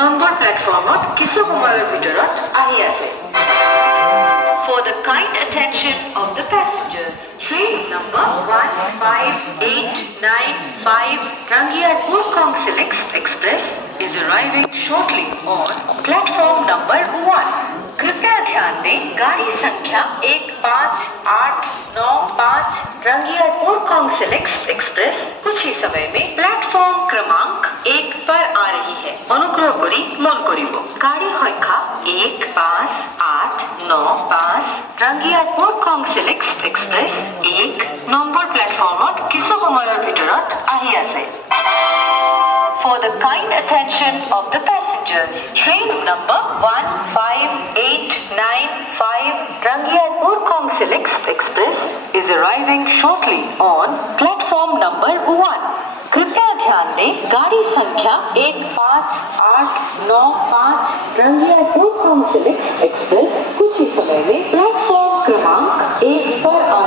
Number প্লেটফৰ্মত কিছু সময়ৰ ভিতৰত আহি আছে। For the kind attention of the passengers, train number 15895 Rangiapur Council Express is arriving shortly on platform number 1. कृपया ध्यान दें, गाड़ी संख्या 15895 रंगियापुर काउंसिल एक्सप्रेस कुछ ही समय में प्लेटफॉर्म क्रमांक 1 पर आ रही है। अनुग्रह करी मन करिब। गाड़ी संख्या 15895 रंगियापुर काउंसिल एक्सप्रेस 1 নম্বৰ প্লেটফৰ্মত কিছু সময়ৰ ভিতৰত আহি আছে। For the kind attention of the passengers, train number 15895 Rangiapur Council Express is arriving shortly on platform number 1. कृपया ध्यान दें, गाड़ी संख्या 15895 रंगियापुर काउंसिल एक्सप्रेस कुछ ही समय में प्लेटफॉर्म क्रमांक 1 पर आ